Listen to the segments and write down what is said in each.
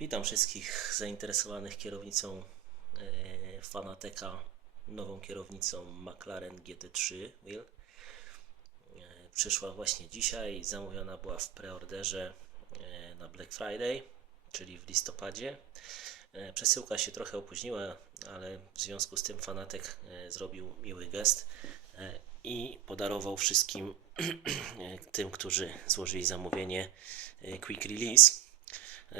Witam wszystkich zainteresowanych kierownicą Fanateka, nową kierownicą McLaren GT3 Wheel. Przyszła właśnie dzisiaj, zamówiona była w preorderze na Black Friday, czyli w listopadzie. Przesyłka się trochę opóźniła, ale w związku z tym Fanatek zrobił miły gest i podarował wszystkim tym, którzy złożyli zamówienie, Quick Release.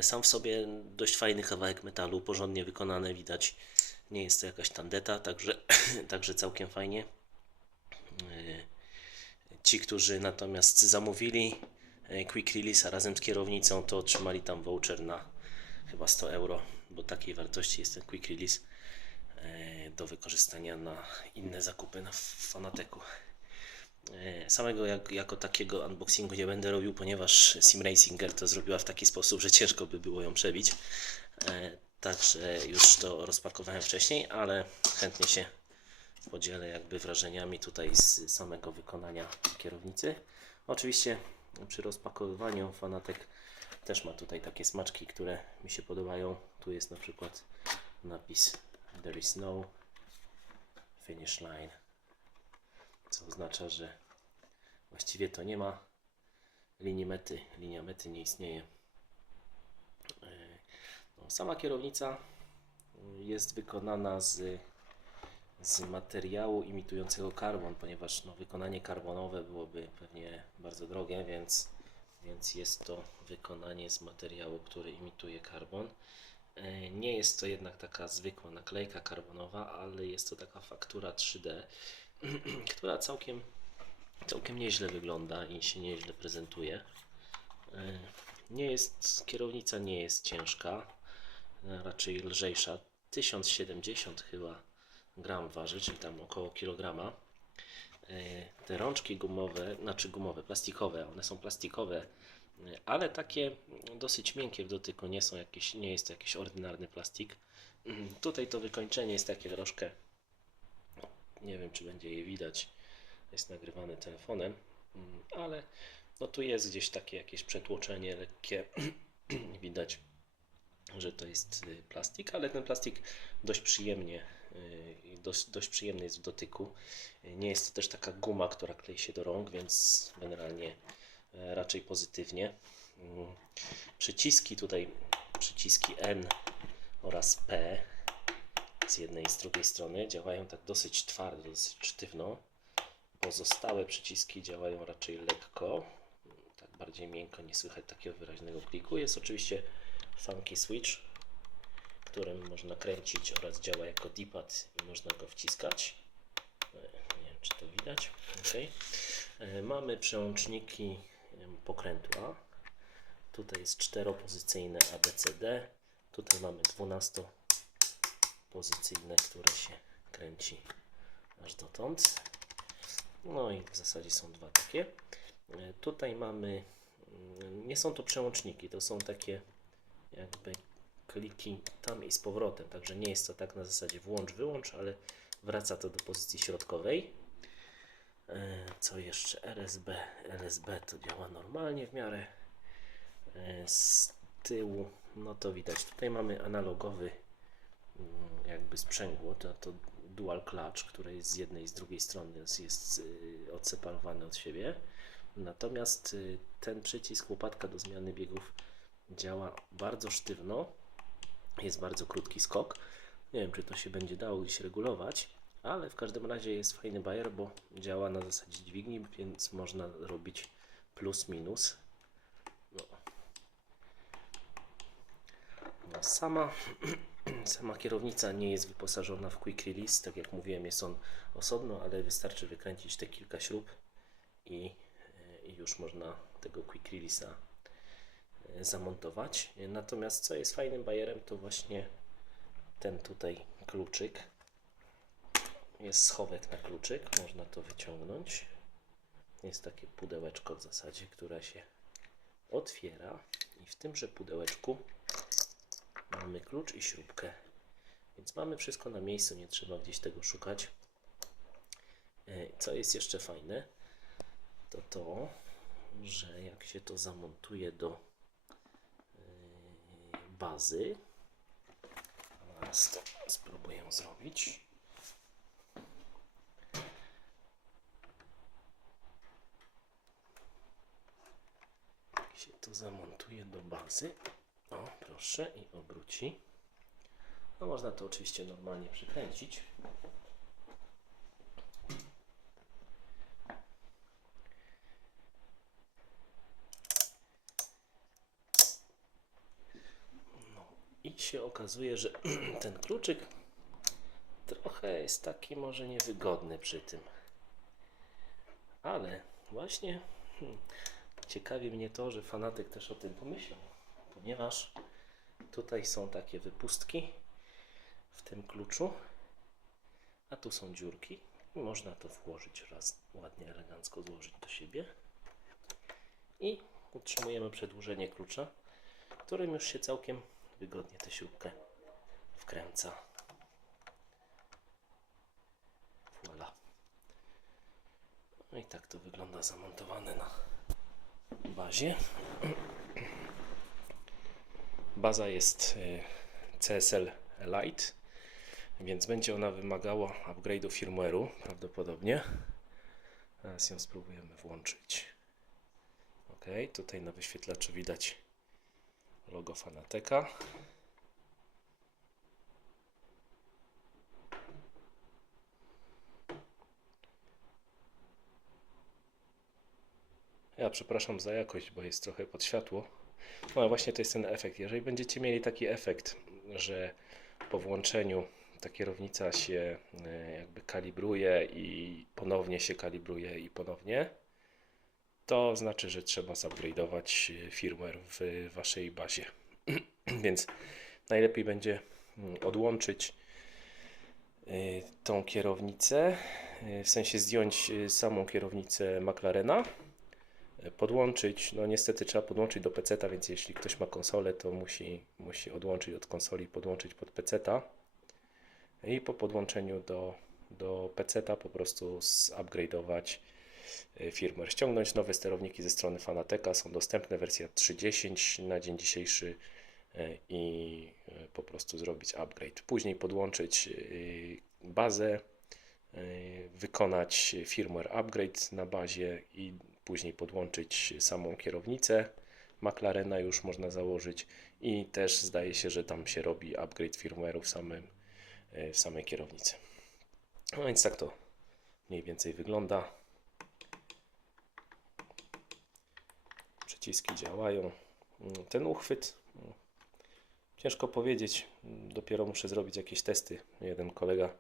Sam w sobie dość fajny kawałek metalu, porządnie wykonane, widać. Nie jest to jakaś tandeta, także całkiem fajnie. Ci, którzy natomiast zamówili Quick Release razem z kierownicą, to otrzymali tam voucher na chyba 100 euro, bo takiej wartości jest ten Quick Release do wykorzystania na inne zakupy na Fanateku. Samego jako takiego unboxingu nie będę robił, ponieważ SimRacinger to zrobiła w taki sposób, że ciężko by było ją przebić. Także już to rozpakowałem wcześniej, ale chętnie się podzielę jakby wrażeniami tutaj z samego wykonania kierownicy. Oczywiście przy rozpakowywaniu Fanatek też ma tutaj takie smaczki, które mi się podobają. Tu jest na przykład napis "There is no finish line", co oznacza, że właściwie to nie ma linii mety. Linia mety nie istnieje. Sama kierownica jest wykonana z materiału imitującego karbon, ponieważ wykonanie karbonowe byłoby pewnie bardzo drogie, więc jest to wykonanie z materiału, który imituje karbon. Nie jest to jednak taka zwykła naklejka karbonowa, ale jest to taka faktura 3D, która całkiem nieźle wygląda i się nieźle prezentuje. Kierownica nie jest ciężka, raczej lżejsza. 1070 chyba gram waży, czyli tam około kilograma. Te rączki gumowe, plastikowe, one są plastikowe, ale takie dosyć miękkie w dotyku, nie jest to jakiś ordynarny plastik. Tutaj to wykończenie jest takie troszkę, nie wiem czy będzie je widać, jest nagrywane telefonem, ale tu jest gdzieś takie jakieś przetłoczenie lekkie, widać, że to jest plastik, ale ten plastik dość przyjemny jest w dotyku. Nie jest to też taka guma, która klei się do rąk, więc generalnie raczej pozytywnie. Przyciski N oraz P z jednej i z drugiej strony działają tak dosyć twardo, dosyć sztywno. Pozostałe przyciski działają raczej lekko, tak bardziej miękko, nie słychać takiego wyraźnego kliku. Jest oczywiście funky switch, którym można kręcić, oraz działa jako D-pad i można go wciskać. Nie wiem czy to widać. Okay. Mamy przełączniki pokrętła. Tutaj jest 4-pozycyjne ABCD. Tutaj mamy 12-pozycyjne, które się kręci aż dotąd. No i w zasadzie są dwa takie. Tutaj mamy, nie są to przełączniki, to są takie jakby kliki tam i z powrotem, także nie jest to tak na zasadzie włącz, wyłącz, ale wraca to do pozycji środkowej. Co jeszcze? LSB to działa normalnie w miarę. Z tyłu, no to widać, tutaj mamy analogowy jakby sprzęgło, to dual clutch, które jest z jednej i z drugiej strony jest odseparowany od siebie. Natomiast ten przycisk łopatka do zmiany biegów działa bardzo sztywno, jest bardzo krótki skok. Nie wiem czy to się będzie dało gdzieś regulować, ale w każdym razie jest fajny bajer, bo działa na zasadzie dźwigni, więc można robić plus minus. Sama kierownica nie jest wyposażona w Quick Release, tak jak mówiłem, jest on osobno, ale wystarczy wykręcić te kilka śrub i już można tego Quick Release'a zamontować. Natomiast co jest fajnym bajerem, to właśnie ten tutaj kluczyk. Jest schowek na kluczyk, można to wyciągnąć. Jest takie pudełeczko w zasadzie, które się otwiera i w tymże pudełeczku mamy klucz i śrubkę, więc mamy wszystko na miejscu, nie trzeba gdzieś tego szukać. Co jest jeszcze fajne, to, że jak się to zamontuje do bazy. Zaraz to spróbuję zrobić. Się to zamontuje do bazy. O, proszę, i obróci. No można to oczywiście normalnie przykręcić. No i się okazuje, że ten kluczyk trochę jest taki może niewygodny przy tym. Ale właśnie ciekawi mnie to, że Fanatec też o tym pomyślał, ponieważ tutaj są takie wypustki w tym kluczu, a tu są dziurki i można to włożyć raz, ładnie, elegancko złożyć do siebie i utrzymujemy przedłużenie klucza, którym już się całkiem wygodnie tę śrubkę wkręca. Voilà. No i tak to wygląda zamontowane na bazie. Baza jest CSL Lite, więc będzie ona wymagała upgrade'u firmware'u prawdopodobnie. Teraz ją spróbujemy włączyć. OK, tutaj na wyświetlaczu widać logo Fanateca. Ja przepraszam za jakość, bo jest trochę pod światło. No ale właśnie to jest ten efekt. Jeżeli będziecie mieli taki efekt, że po włączeniu ta kierownica się jakby kalibruje i ponownie się kalibruje i ponownie, to znaczy, że trzeba zupgrade'ować firmware w waszej bazie. Więc najlepiej będzie odłączyć tą kierownicę, w sensie zdjąć samą kierownicę McLarena, podłączyć, no niestety trzeba podłączyć do PC-ta, więc jeśli ktoś ma konsolę, to musi odłączyć od konsoli, podłączyć pod PC-ta i po podłączeniu do PC-ta po prostu zupgrade'ować firmware. Ściągnąć nowe sterowniki ze strony Fanateca, są dostępne, wersja 3.10 na dzień dzisiejszy i po prostu zrobić upgrade. Później podłączyć bazę, wykonać firmware upgrade na bazie i później podłączyć samą kierownicę McLarena, już można założyć i też zdaje się, że tam się robi upgrade firmware'u w samej kierownicy. No więc tak to mniej więcej wygląda. Przyciski działają. Ten uchwyt, ciężko powiedzieć, dopiero muszę zrobić jakieś testy. Jeden kolega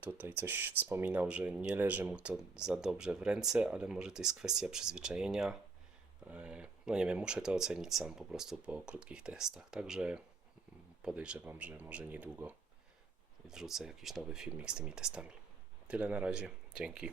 tutaj coś wspominał, że nie leży mu to za dobrze w ręce, ale może to jest kwestia przyzwyczajenia. No nie wiem, muszę to ocenić sam po prostu po krótkich testach. Także podejrzewam, że może niedługo wrzucę jakiś nowy filmik z tymi testami. Tyle na razie. Dzięki.